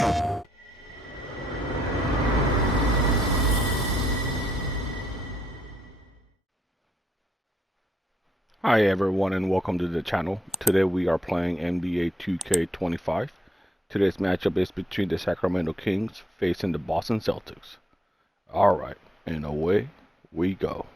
Hi everyone and welcome to the channel. Today we are playing NBA 2K25. Today's matchup is between the Sacramento Kings facing the Boston Celtics. Alright, and away we go.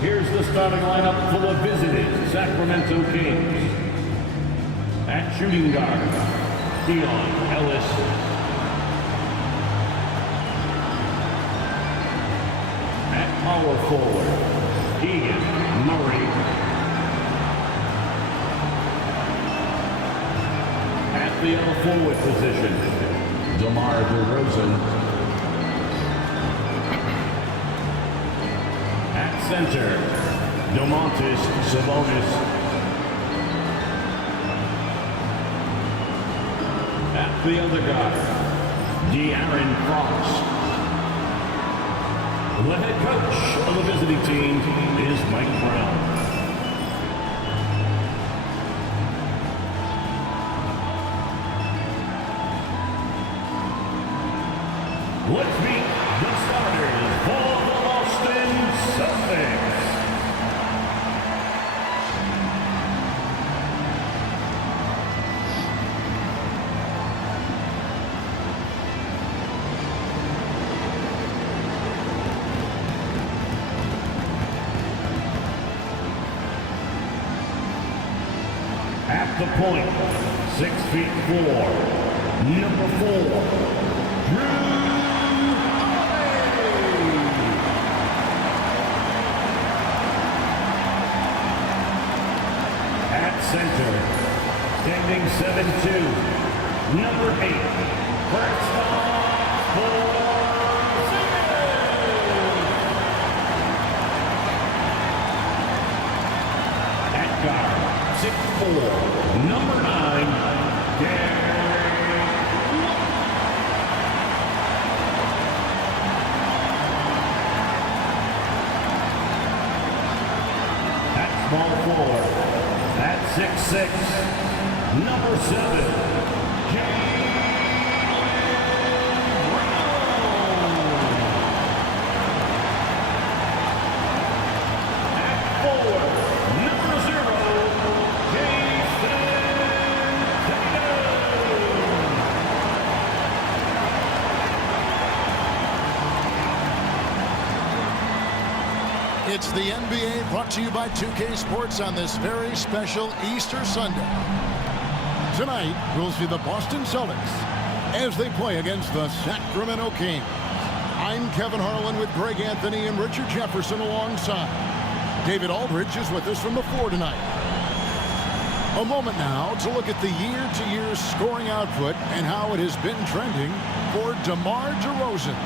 Here's the starting lineup for the visiting Sacramento Kings. At shooting guard, Ellis. At power forward, Keegan Murray. At the other forward position, DeMar DeRozan. At center, Domantas Sabonis. At the other guard, De'Aaron Fox. The head coach of the visiting team is Mike Brown. Let's meet the starters for the Boston Celtics. At the point, 6'4", number 4, Drew Holiday. At center, standing 7'2", number 8, Kristaps Porzingis. At guard, 6'4", number 9, Derek White. At small forward, at 6'6", number 7, At forward, number 0, It's the NBA brought to you by 2K Sports on this very special Easter Sunday. Tonight, we'll see the Boston Celtics as they play against the Sacramento Kings. I'm Kevin Harlan with Greg Anthony and Richard Jefferson alongside. David Aldridge is with us from the floor tonight. A moment now to look at the year-to-year scoring output and how it has been trending for DeMar DeRozan.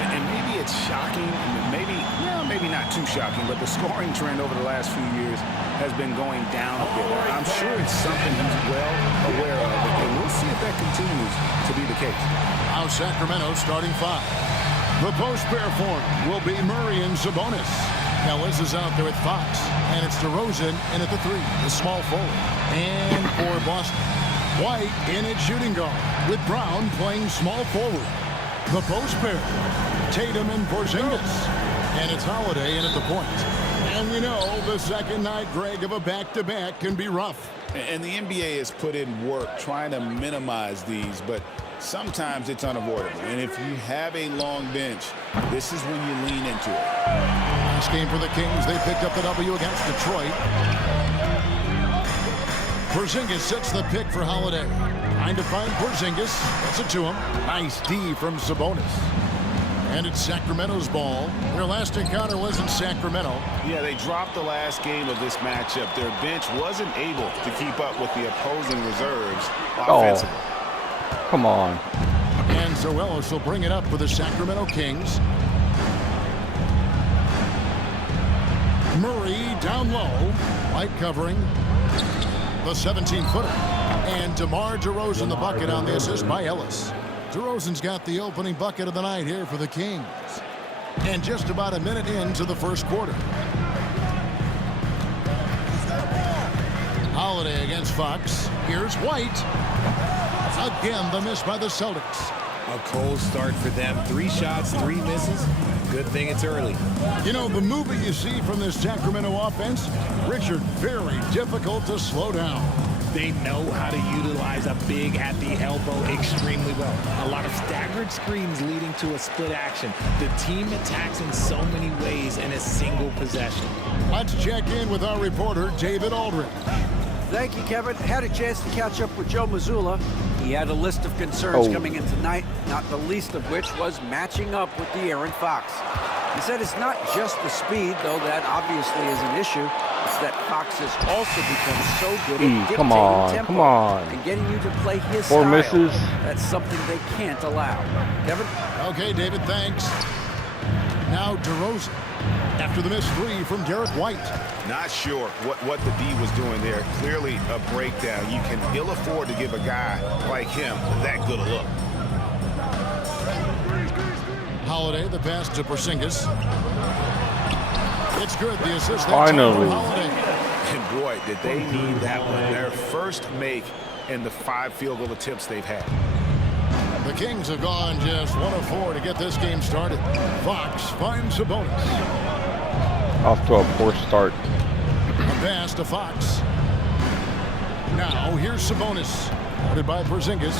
And maybe it's shocking, maybe not too shocking, but the scoring trend over the last few years has been going down a bit. I'm sure it's something he's well aware of, and we'll see if that continues to be the case. Now Sacramento starting 5. The post pair form will be Murray and Sabonis. Ellis is out there with Fox, and it's DeRozan in at the 3, the small forward. And for Boston, White in at shooting guard, with Brown playing small forward. The post pair, Tatum and Porzingis. And it's Holiday in at the point. And you know, the second night, Greg, of a back-to-back can be rough. And the NBA has put in work trying to minimize these, but sometimes it's unavoidable. And if you have a long bench, this is when you lean into it. Last game for the Kings, they picked up the W against Detroit. Porzingis sets the pick for Holiday. Trying to find Porzingis. Gets it to him. Nice D from Sabonis. And it's Sacramento's ball. Their last encounter was in Sacramento. Yeah, they dropped the last game of this matchup. Their bench wasn't able to keep up with the opposing reserves offensively. Oh, come on. And Zoelos will bring it up for the Sacramento Kings. Murray down low. White covering. The 17-footer. And DeMar DeRozan the bucket on the assist by Ellis. DeRozan's got the opening bucket of the night here for the Kings. And just about a minute into the first quarter. Holiday against Fox. Here's White. Again, the miss by the Celtics. A cold start for them. 3 shots, 3 misses. Good thing it's early. You know, the movement you see from this Sacramento offense, Richard, very difficult to slow down. They know how to utilize a big at the elbow extremely well. A lot of staggered screens leading to a split action. The team attacks in so many ways in a single possession. Let's check in with our reporter, David Aldridge. Thank you, Kevin. Had a chance to catch up with Joe Mazzulla. He had a list of concerns coming in tonight, not the least of which was matching up with De'Aaron Fox. He said it's not just the speed, though that obviously is an issue. It's that Fox has also become so good at dictating tempo and getting you to play his style. Misses. That's something they can't allow. Kevin? Okay, David, thanks. Now DeRozan after the missed 3 from Derek White. Not sure what the D was doing there. Clearly a breakdown. You can ill afford to give a guy like him that good a look. Holiday, the pass to Porzingis. It's good, the assist. Finally. And boy, did they need that one. Their first make in the 5 field goal attempts they've had. The Kings have gone just 1 of 4 to get this game started. Fox finds Sabonis. Off to a poor start. A pass to Fox. Now here's Sabonis. Guarded by Porzingis.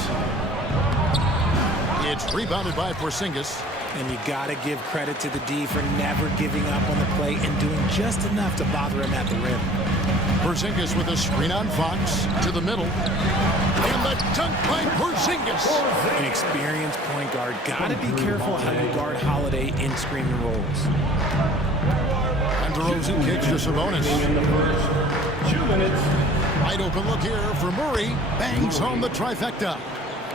It's rebounded by Porzingis. And you got to give credit to the D for never giving up on the play and doing just enough to bother him at the rim. Porzingis with a screen on Fox to the middle. And the dunk by Porzingis. An experienced point guard. Got to be careful how you guard Holiday in screening roles. And DeRozan kicks to Sabonis. In the first 2 minutes. Wide open look here for Murray. Bangs home the trifecta.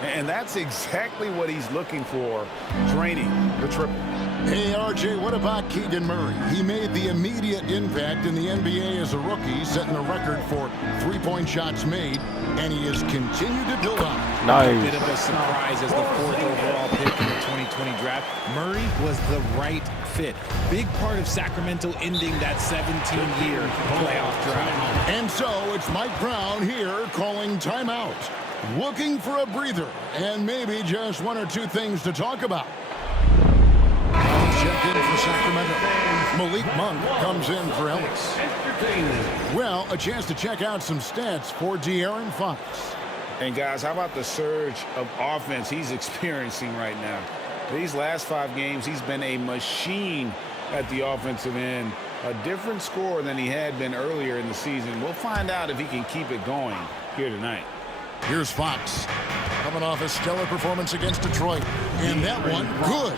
And that's exactly what he's looking for, draining the triple. Hey, RJ, what about Keegan Murray? He made the immediate impact in the NBA as a rookie, setting a record for 3-point shots made, and he has continued to build on it. Nice. A bit of a surprise as the 4th overall pick in the 2020 draft. Murray was the right fit. Big part of Sacramento ending that 17-year playoff drought. And so it's Mike Brown here calling timeout. Looking for a breather and maybe just 1 or 2 things to talk about. Check in for Sacramento. Malik Monk comes in for Ellis. Well, a chance to check out some stats for De'Aaron Fox. And guys, how about the surge of offense he's experiencing right now? These last 5 games, he's been a machine at the offensive end. A different score than he had been earlier in the season. We'll find out if he can keep it going here tonight. Here's Fox, coming off a stellar performance against Detroit. And that one, good.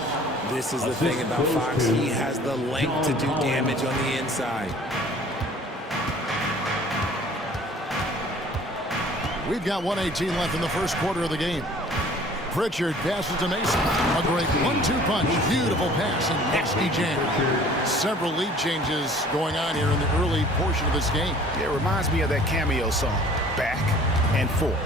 This is the thing about Fox. He has the length to do damage on the inside. We've got 1:18 left in the first quarter of the game. Pritchard passes to Mason. A great 1-2 punch. Beautiful pass and nasty jam. Several lead changes going on here in the early portion of this game. It reminds me of that cameo song, Back and Forth.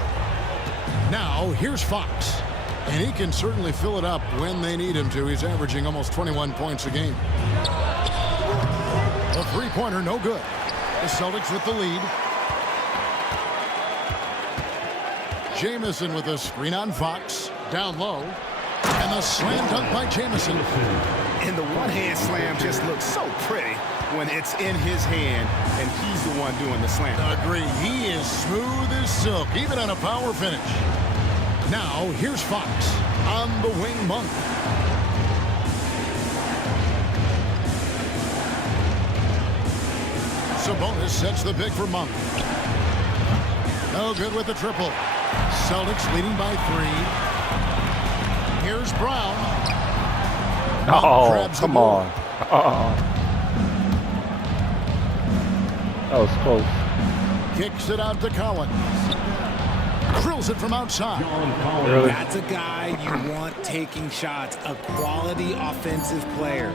Now, here's Fox. And he can certainly fill it up when they need him to. He's averaging almost 21 points a game. The three-pointer, no good. The Celtics with the lead. Jamison with a screen on Fox. Down low. And the slam dunk by Jamison. And the one-hand slam just looks so pretty when it's in his hand and he's the one doing the slam. Agree. He is smooth as silk, even on a power finish. Now, here's Fox on the wing. Monk. Sabonis sets the pick for Monk. No good with the triple. Celtics leading by 3. Here's Brown. Oh, come on. That was close. Kicks it out to Collins. Drills it from outside. Really? That's a guy you want taking shots. A quality offensive player.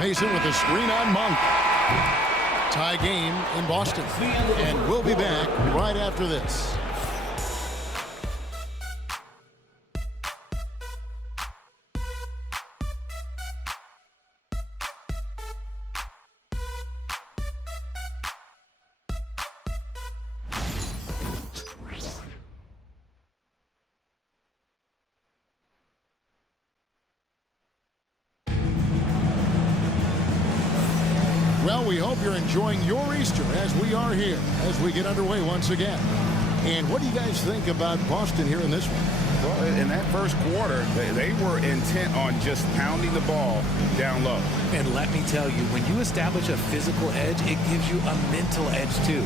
Mason with a screen on Monk. Tie game in Boston. And we'll be back right after this. Well, we hope you're enjoying your Easter as we are here as we get underway once again. And what do you guys think about Boston here in this one? Well, in that first quarter, they were intent on just pounding the ball down low. And let me tell you, when you establish a physical edge, it gives you a mental edge too.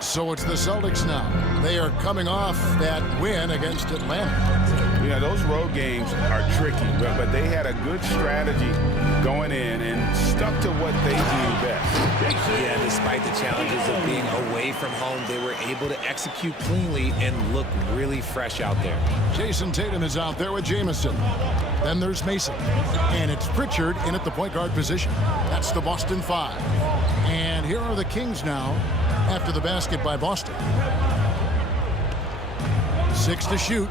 So it's the Celtics now. They are coming off that win against Atlanta. You know, those road games are tricky, but they had a good strategy going in and stuck to what they do best. Yeah, despite the challenges of being away from home, they were able to execute cleanly and look really fresh out there. Jason Tatum is out there with Jamison. Then there's Mason. And it's Pritchard in at the point guard position. That's the Boston Five. And here are the Kings now after the basket by Boston. 6 to shoot.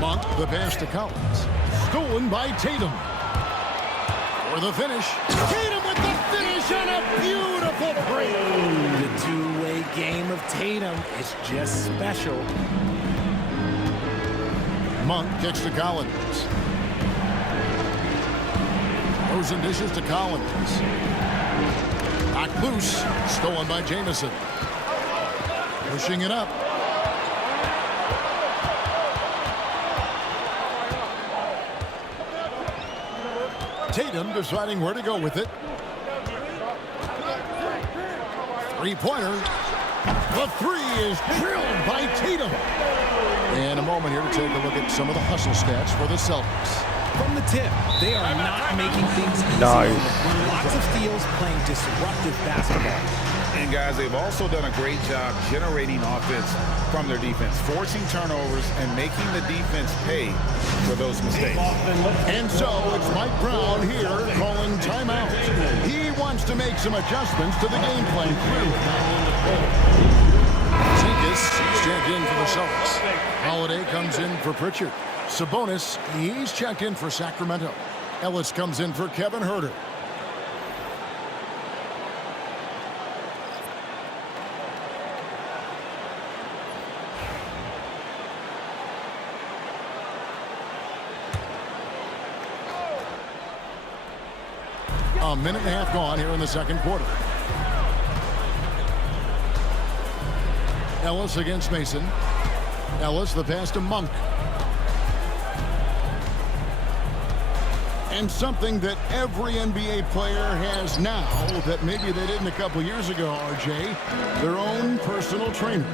Monk, the pass to Collins. Stolen by Tatum. For the finish. Tatum with the finish on a beautiful break. The two-way game of Tatum is just special. Monk kicks to Collins. Throws and dishes to Collins. Knocked loose. Stolen by Jamison. Pushing it up. Tatum deciding where to go with it. Three-pointer. The three is drilled by Tatum. And a moment here to take a look at some of the hustle stats for the Celtics. From the tip, they are not making things easy. Nice. Lots of steals, playing disruptive basketball. And guys, they've also done a great job generating offense from their defense, forcing turnovers and making the defense pay for those mistakes. And so it's Mike Brown here calling timeout. He wants to make some adjustments to the game plan. Zincus checked in for the Celtics. Holiday comes in for Pritchard. Sabonis, he's checked in for Sacramento. Ellis comes in for Kevin Huerter. A minute and a half gone here in the second quarter. Ellis against Mason. Ellis, the pass to Monk. And something that every NBA player has now that maybe they didn't a couple years ago, RJ, their own personal trainer.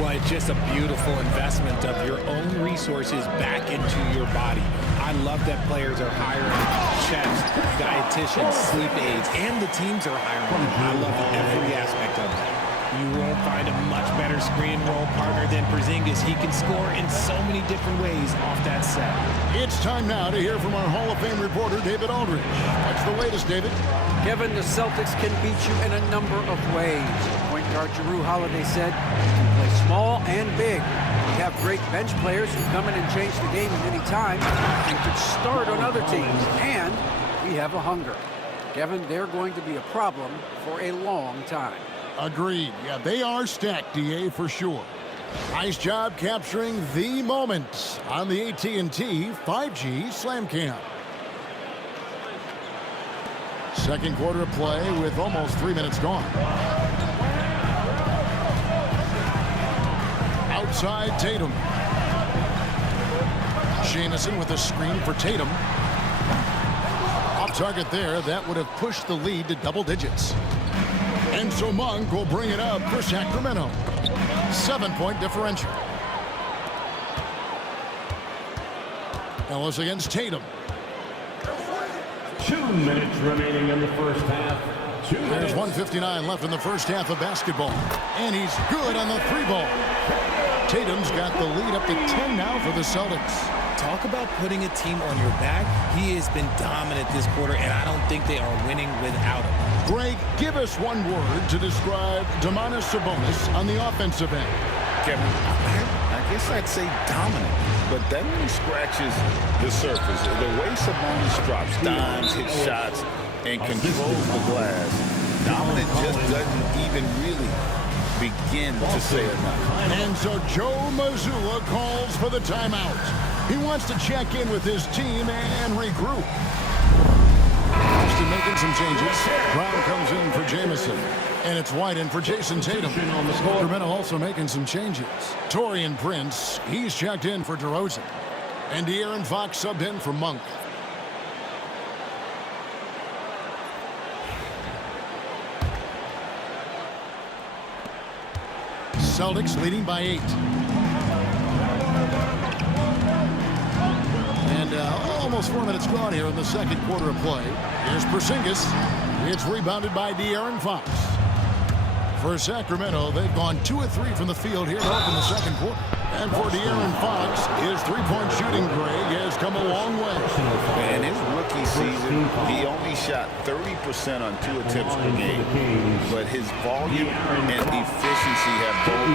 Well, it's just a beautiful investment of your own resources back into your body. I love that players are hiring chefs, dietitians, sleep aides, and the teams are hiring them. I love every aspect of it. You won't find a much better screen and roll partner than Porzingis. He can score in so many different ways off that set. It's time now to hear from our Hall of Fame reporter, David Aldridge. What's the latest, David? Kevin, the Celtics can beat you in a number of ways. Point guard Jrue Holiday said, "You can play small and big. We have great bench players who come in and change the game at any time and could start on other teams. And we have a hunger." Kevin, they're going to be a problem for a long time. Agreed. Yeah, they are stacked, DA, for sure. Nice job capturing the moments on the AT&T 5G Slam Cam. Second quarter of play with almost 3 minutes gone. Outside Tatum. Jamison with a screen for Tatum. Off target there. That would have pushed the lead to double digits. And so Monk will bring it up for Sacramento. 7-point differential. Ellis against Tatum. 2 minutes remaining in the first half. There's 1:59 left in the first half of basketball. And he's good on the three ball. Tatum's got the lead up to 10 now for the Celtics. Talk about putting a team on your back. He has been dominant this quarter, and I don't think they are winning without him. Greg, give us one word to describe Domantas Sabonis on the offensive end. Kevin, I guess I'd say dominant, but that only scratches the surface. The way Sabonis drops dimes, hits shots, and controls the glass, dominant just doesn't even really begin to say enough. And so Joe Mazzulla calls for the timeout. He wants to check in with his team and regroup. Boston making some changes. Brown comes in for Jamison. And it's White in for Jason Tatum. Sacramento also making some changes. Taurean Prince, he's checked in for DeRozan. And De'Aaron Fox subbed in for Monk. Celtics leading by 8. And almost 4 minutes gone here in the second quarter of play. Here's Porzingis. It's rebounded by De'Aaron Fox. For Sacramento, they've gone 2 of 3 from the field here to open the second quarter. And for De'Aaron Fox, his three-point shooting, Greg, has come a long way. In his rookie season, he only shot 30% on 2 attempts per game. But his volume and efficiency have both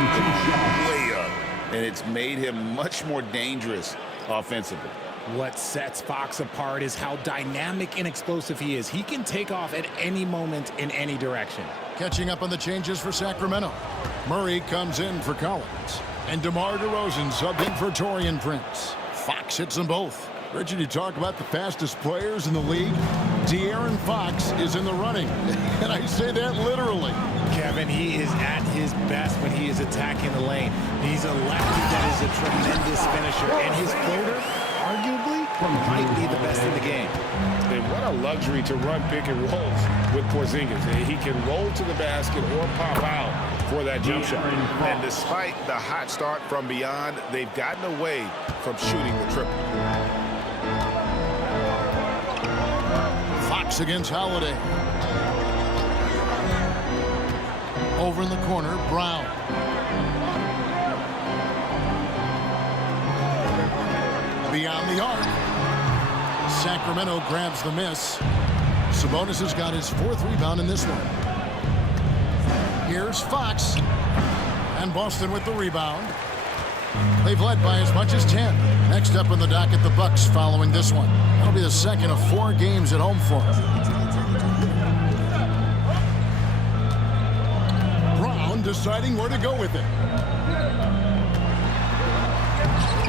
gone way up. And it's made him much more dangerous offensively. What sets Fox apart is how dynamic and explosive he is. He can take off at any moment in any direction. Catching up on the changes for Sacramento. Murray comes in for Collins. And DeMar DeRozan subbed in for Taurean Prince. Fox hits them both. Richard, you talk about the fastest players in the league. De'Aaron Fox is in the running. And I say that literally. Kevin, he is at his best when he is attacking the lane. He's a lefty that is a tremendous finisher. And his floater, arguably, might be the best in the game. And what a luxury to run pick and rolls with Porzingis. He can roll to the basket or pop out for that jump shot. And despite the hot start from beyond, they've gotten away from shooting the triple. Fox against Holiday. Over in the corner, Brown. Beyond the arc. Sacramento grabs the miss. Sabonis has got his 4th rebound in this one. Here's Fox. And Boston with the rebound. They've led by as much as 10. Next up on the docket, the Bucks following this one. That'll be the second of 4 games at home for them. Brown deciding where to go with it.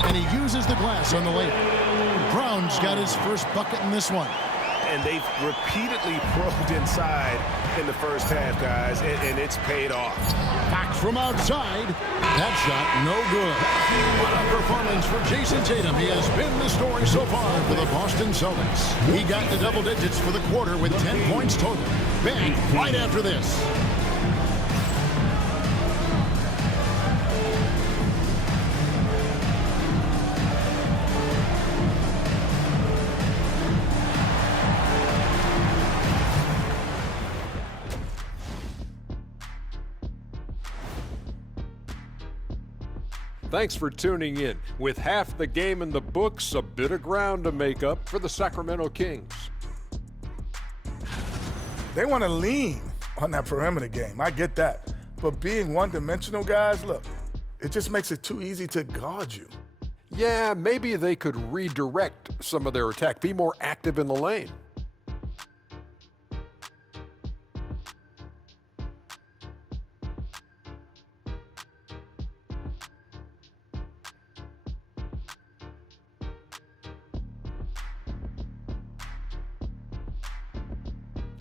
And he uses the glass on the layup. Brown's got his first bucket in this one. And they've repeatedly probed inside in the first half, guys, and it's paid off. Fox from outside. That shot no good. What a performance for Jason Tatum. He has been the story so far for the Boston Celtics. He got to double digits for the quarter with 10 points total. Back right after this. Thanks for tuning in. With half the game in the books, a bit of ground to make up for the Sacramento Kings. They want to lean on that perimeter game. I get that. But being one-dimensional, guys, look, it just makes it too easy to guard you. Yeah, maybe they could redirect some of their attack, be more active in the lane.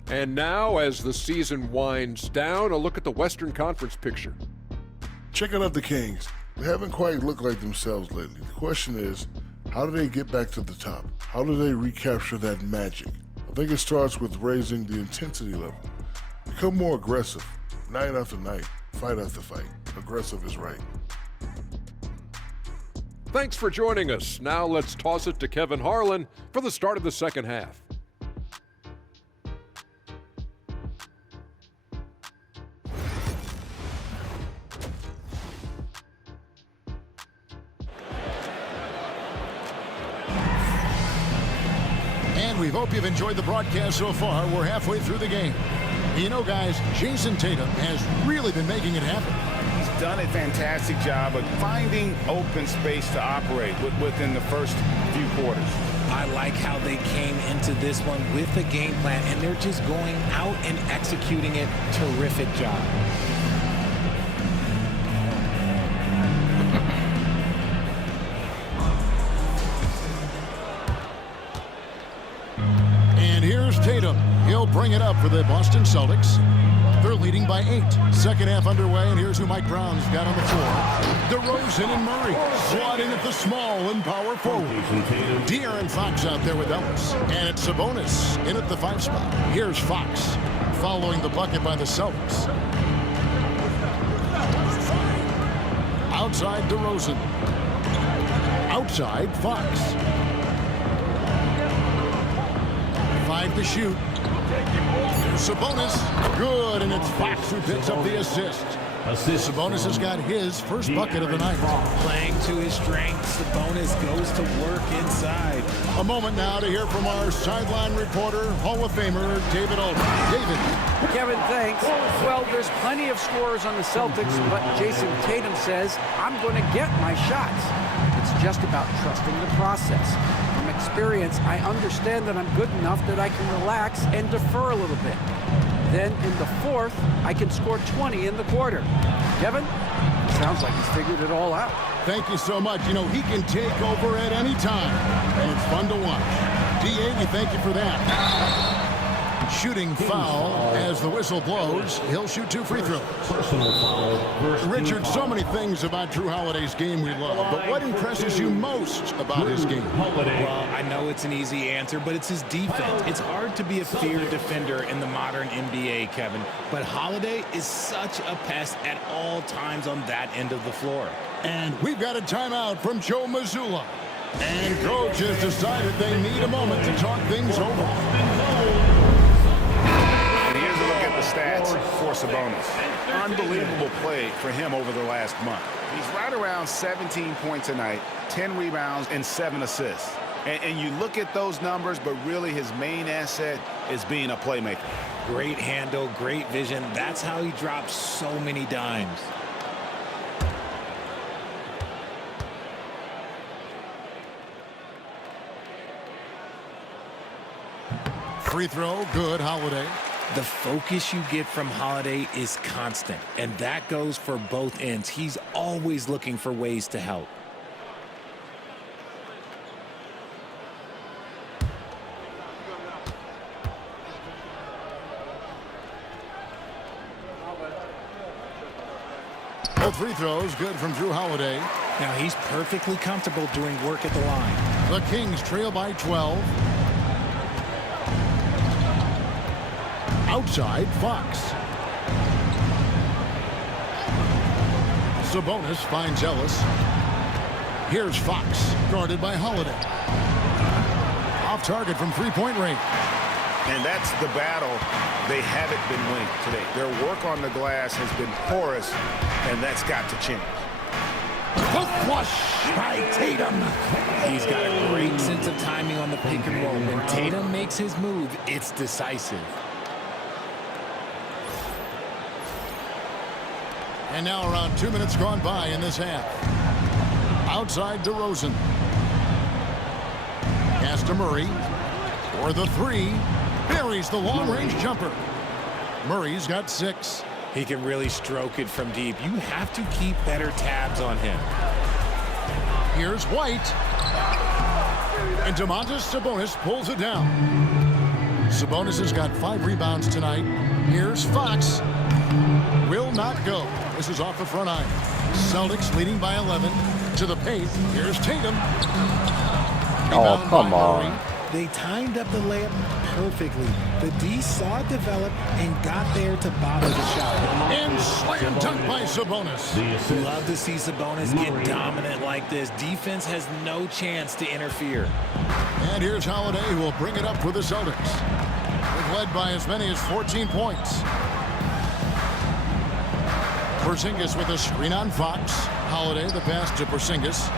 And now, as the season winds down, a look at the Western Conference picture. Checking out the Kings. They haven't quite looked like themselves lately. The question is, how do they get back to the top? How do they recapture that magic? I think it starts with raising the intensity level. Become more aggressive. Night after night, fight after fight. Aggressive is right. Thanks for joining us. Now let's toss it to Kevin Harlan for the start of the second half. We hope you've enjoyed the broadcast so far. We're halfway through the game. You know, guys, Jason Tatum has really been making it happen. He's done a fantastic job of finding open space to operate within the first few quarters. I like how they came into this one with a game plan, and they're just going out and executing it. Terrific job. And here's Tatum. He'll bring it up for the Boston Celtics. They're leading by 8. Second half underway, and here's who Mike Brown's got on the floor. DeRozan and Murray slotting at the small and power forward. De'Aaron Fox out there with Ellis. And it's Sabonis in at the 5 spot. Here's Fox following the bucket by the Celtics. Outside DeRozan. Outside Fox. 5 to shoot. There's Sabonis. Good, and it's Fox who picks up the assist. Sabonis has got his first bucket of the night. Playing to his strengths, Sabonis goes to work inside. A moment now to hear from our sideline reporter, Hall of Famer David Aldridge. David. Kevin, thanks. Well, there's plenty of scorers on the Celtics, but Jason Tatum says, I'm going to get my shots. It's just about trusting the process. From experience, I understand that I'm good enough that I can relax and defer a little bit. Then in the fourth, I can score 20 in the quarter. Kevin, sounds like he's figured it all out. Thank you so much. You know, he can take over at any time, and it's fun to watch. D.A., we thank you for that. Shooting foul as the whistle blows. He'll shoot 2 free throws. Richard, so many things about Drew Holiday's game we love, but what impresses you most about his game? Well, I know it's an easy answer, but it's his defense. It's hard to be a feared defender in the modern NBA, Kevin, but Holiday is such a pest at all times on that end of the floor. And we've got a timeout from Joe Mazzulla. And coach has decided they need a moment to talk things over. Stats for Sabonis. Unbelievable play for him over the last month. He's right around 17 points a night, 10 rebounds, and 7 assists. And you look at those numbers, but really his main asset is being a playmaker. Great handle, great vision. That's how he drops so many dimes. Free throw, good, Holiday. The focus you get from Holiday is constant, and that goes for both ends. He's always looking for ways to help. Both free throws, good from Drew Holiday. Now he's perfectly comfortable doing work at the line. The Kings trail by 12. Outside, Fox. Sabonis finds Ellis. Here's Fox, guarded by Holiday. Off target from three-point range. And that's the battle they haven't been winning today. Their work on the glass has been porous, and that's got to change. The flush by Tatum. He's got a great sense of timing on the pick and roll. When Tatum makes his move, it's decisive. And now around 2 minutes gone by in this half. Outside DeRozan. Pass to Murray. For the 3. Buries the long-range jumper. Murray's got 6. He can really stroke it from deep. You have to keep better tabs on him. Here's White. And Domantas Sabonis pulls it down. Sabonis has got 5 rebounds tonight. Here's Fox. Will not go. This is off the front iron. Celtics leading by 11. To the paint. Here's Tatum. Oh, come on. They timed up the layup perfectly. The D saw it develop and got there to bother the shot. And slam dunk by Sabonis. Love to see Sabonis get dominant like this. Defense has no chance to interfere. And here's Holiday, who will bring it up for the Celtics. They've led by as many as 14 points. Porzingis with a screen on Fox. Holiday, the pass to Porzingis.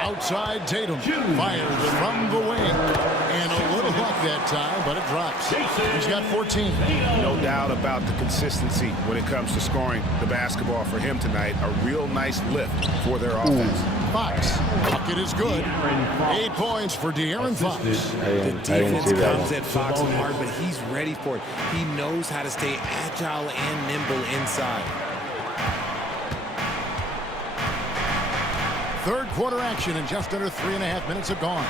Outside Tatum. Fires from the wing. And a little luck that time, but it drops. He's got 14. No doubt about the consistency when it comes to scoring the basketball for him tonight. A real nice lift for their offense. Fox. Bucket is good. 8 points for De'Aaron Fox. The defense comes at Fox hard, but he's ready for it. He knows how to stay agile and nimble inside. Third quarter action, and just under 3.5 minutes have gone.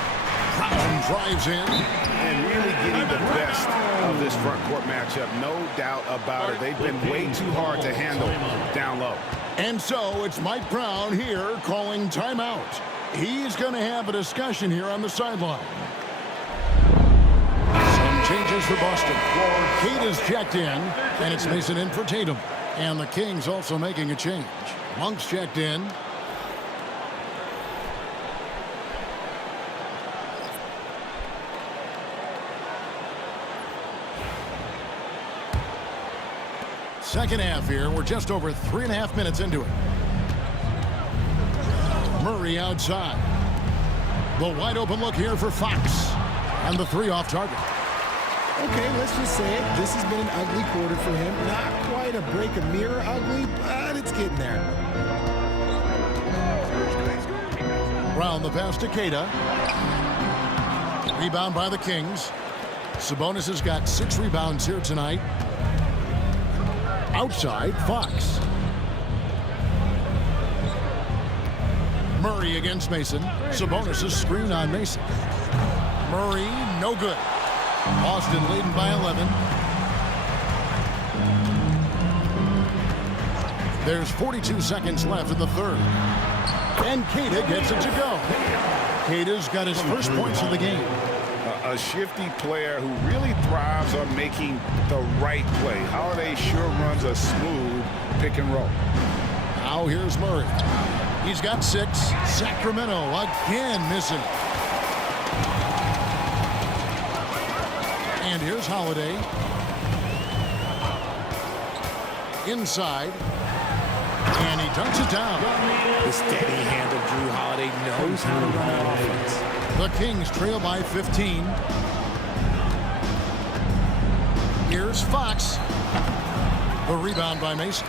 Brown drives in. And really getting the best of this front court matchup. No doubt about it. They've been way too hard to handle down low. And so it's Mike Brown here calling timeout. He's going to have a discussion here on the sideline. Some changes for Boston. Kate is checked in, and it's Mason in for Tatum. And the Kings also making a change. Monk's checked in. Second half here. We're just over 3.5 minutes into it. Murray outside. The wide open look here for Fox. And the three off target. Okay, let's just say it. This has been an ugly quarter for him. Not quite a break a mirror ugly, but it's getting there. Brown the pass to Queta. Rebound by the Kings. Sabonis has got 6 rebounds here tonight. Outside, Fox. Murray against Mason. Sabonis' screen on Mason. Murray, no good. Boston leading by 11. There's 42 seconds left in the third. And Queta gets it to go. Queta's got his first points of the game. A shifty player who really thrives on making the right play. Holiday sure runs a smooth pick and roll. Now here's Murray. He's got 6. Sacramento again missing. And here's Holiday. Inside. And he dunks it down. The steady hand of Drew Holiday knows how to run an offense. The Kings trail by 15. Here's Fox. The rebound by Mason.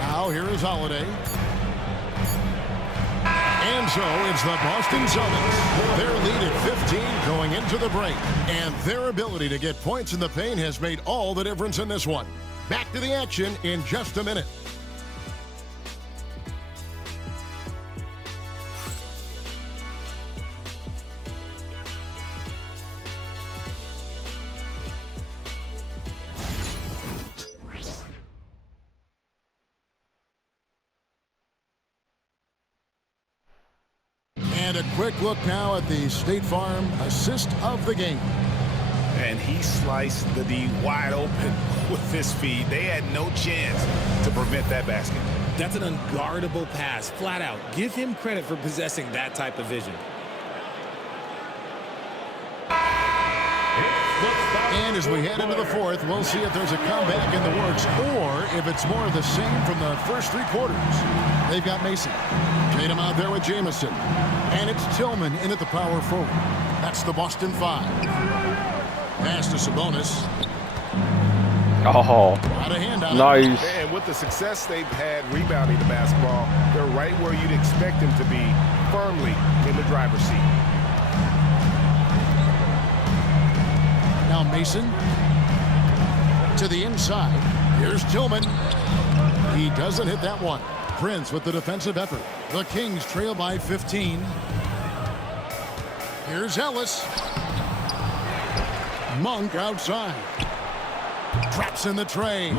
Now here is Holiday. And so it's the Boston Celtics. Their lead at 15 going into the break. And their ability to get points in the paint has made all the difference in this one. Back to the action in just a minute. And a quick look now at the State Farm assist of the game. And he sliced the D wide open with his feed. They had no chance to prevent that basket. That's an unguardable pass, flat out. Give him credit for possessing that type of vision. And as we head into the fourth, we'll see if there's a comeback in the works or if it's more of the same from the first 3 quarters. They've got Mason. Tatum out there with Jamison. And it's Tillman in at the power forward. That's the Boston 5. Pass to Sabonis. Oh, Out of hand on nice. And with the success they've had rebounding the basketball, they're right where you'd expect them to be, firmly in the driver's seat. Now Mason to the inside. Here's Tillman. He doesn't hit that one. Prince with the defensive effort. The Kings trail by 15. Here's Ellis. Monk outside. Traps in the tray.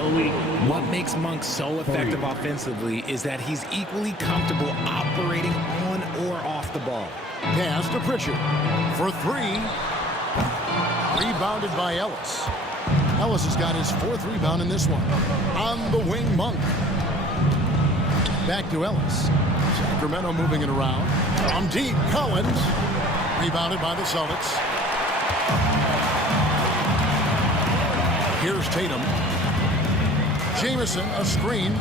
What makes Monk so effective offensively is that he's equally comfortable operating on or off the ball. Pass to Pritchard for 3. Rebounded by Ellis. Ellis has got his 4th rebound in this one. On the wing, Monk. Back to Ellis. Sacramento moving it around. From deep, Collins. Rebounded by the Celtics. Here's Tatum. Jamison, a screen.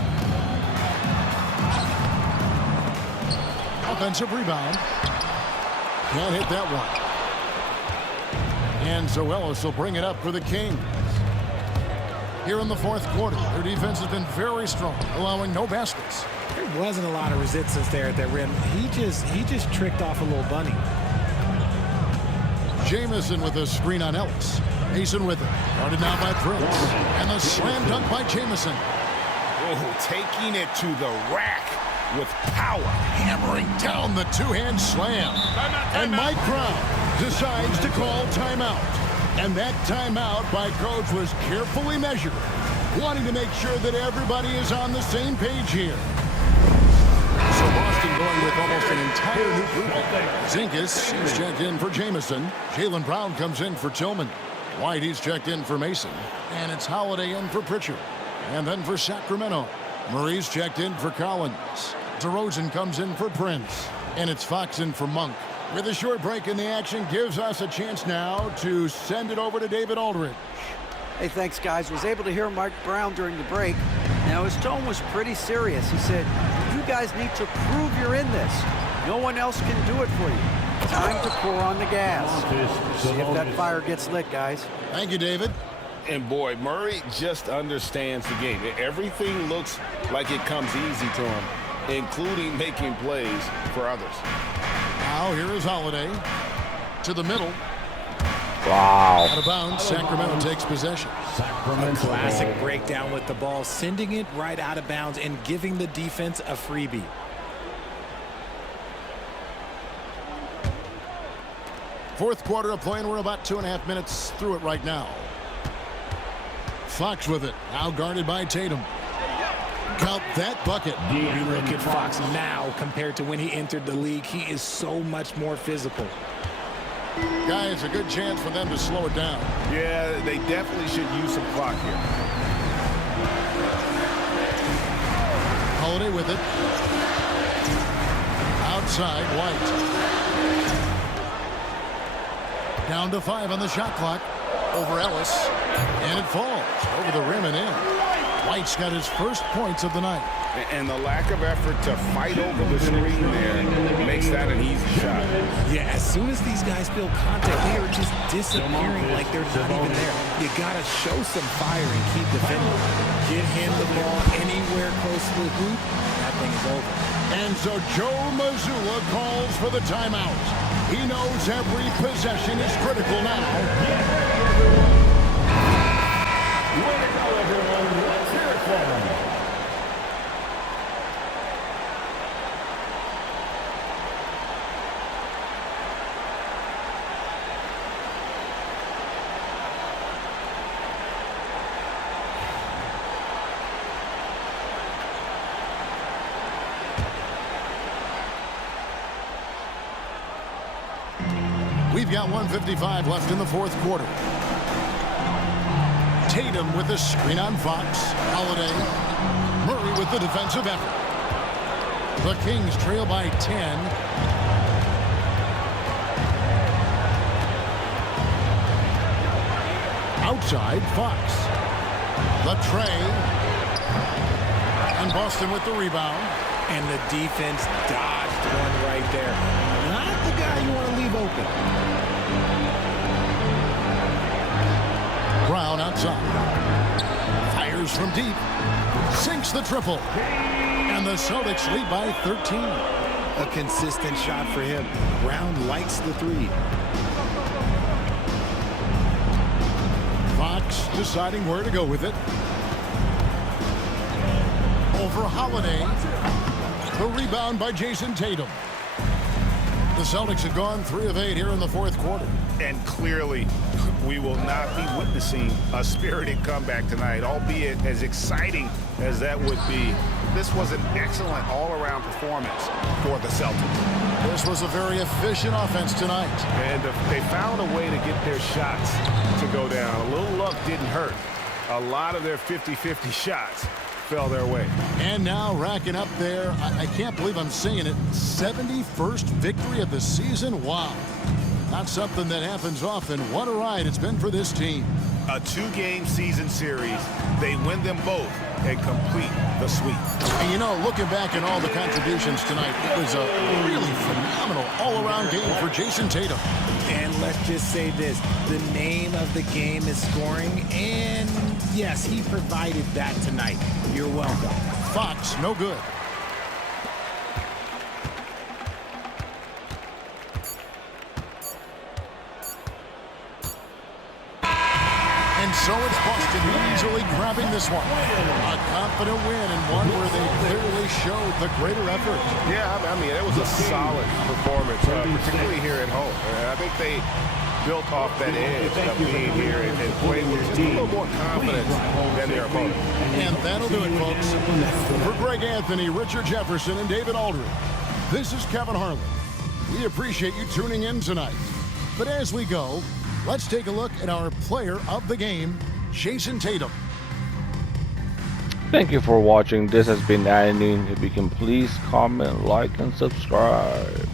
Offensive rebound. Can't hit that one. And so Ellis will bring it up for the Kings. Here in the fourth quarter, their defense has been very strong, allowing no baskets. There wasn't a lot of resistance there at that rim. He just tricked off a little bunny. Jamison with a screen on Ellis. Mason with it. Guarded now by Prince. And the slam dunk by Jamison. Oh, taking it to the rack with power, hammering down the two-hand slam. And Mike Brown decides to call timeout. And that timeout by Coach was carefully measured, wanting to make sure that everybody is on the same page here. So Boston going with almost an entire new group. Zinkus, he's checked in for Jamison. Jaylen Brown comes in for Tillman. White, he's checked in for Mason. And it's Holiday in for Pritchard. And then for Sacramento, Murray's checked in for Collins. DeRozan comes in for Prince. And it's Fox in for Monk. With a short break in the action, gives us a chance now to send it over to David Aldridge. Hey, thanks, guys. Was able to hear Mike Brown during the break. Now, his tone was pretty serious. He said, you guys need to prove you're in this. No one else can do it for you. Time to pour on the gas. See if that fire gets lit, guys. Thank you, David. And boy, Murray just understands the game. Everything looks like it comes easy to him, including making plays for others. Now here is Holiday to the middle. Wow. Out of bounds, Sacramento takes possession. A classic breakdown with the ball, sending it right out of bounds and giving the defense a freebie. Fourth quarter of play, and we're about 2.5 minutes through it right now. Fox with it, now guarded by Tatum. Count that bucket. You look at Fox now compared to when he entered the league. He is so much more physical. Guys, a good chance for them to slow it down. Yeah, they definitely should use some clock here. Holiday with it. Outside, White. Down to 5 on the shot clock. Over Ellis. And it falls over the rim and in. White's got his first points of the night. And the lack of effort to fight over the screen there makes that an easy shot. Yeah, as soon as these guys feel contact, they are just disappearing like they're not even there. You got to show some fire and keep defending. Get him the ball anywhere close to the hoop, that thing is over. And so Joe Mazzulla calls for the timeout. He knows every possession is critical now. Way to go, everyone. Let's hear it for him. We've got 1:55 left in the fourth quarter. Tatum with the screen on Fox. Holiday. Murray with the defensive effort. The Kings trail by 10. Outside, Fox. The tray. And Boston with the rebound. And the defense dodged one right there. Not the guy you want to leave open. Brown outside. Fires from deep. Sinks the triple. And the Celtics lead by 13. A consistent shot for him. Brown likes the three. Fox deciding where to go with it. Over Holiday. The rebound by Jason Tatum. The Celtics have gone 3 of 8 here in the fourth quarter. And clearly, we will not be witnessing a spirited comeback tonight, albeit as exciting as that would be. This was an excellent all-around performance for the Celtics. This was a very efficient offense tonight. And they found a way to get their shots to go down. A little luck didn't hurt. A lot of their 50-50 shots fell their way. And now racking up there, I can't believe I'm saying it, 71st victory of the season. Wow. Not something that happens often. What a ride it's been for this team. A 2-game season series. They win them both and complete the sweep. And you know, looking back at all the contributions tonight, it was a really phenomenal all-around game for Jason Tatum. And let's just say this, the name of the game is scoring, and yes, he provided that tonight. You're welcome. Fox, no good. And so it's Boston easily grabbing this one. A confident win and one where they clearly showed the greater effort. Yeah, I mean, it was a solid performance, particularly here at home. I think they built off that edge of being here and played with just a little more confidence than their opponent. And that'll do it, folks. For Greg Anthony, Richard Jefferson, and David Aldridge, this is Kevin Harlan. We appreciate you tuning in tonight. But as we go, let's take a look at our player of the game, Jason Tatum. Thank you for watching. This has been Andy. If you can please comment, like, and subscribe.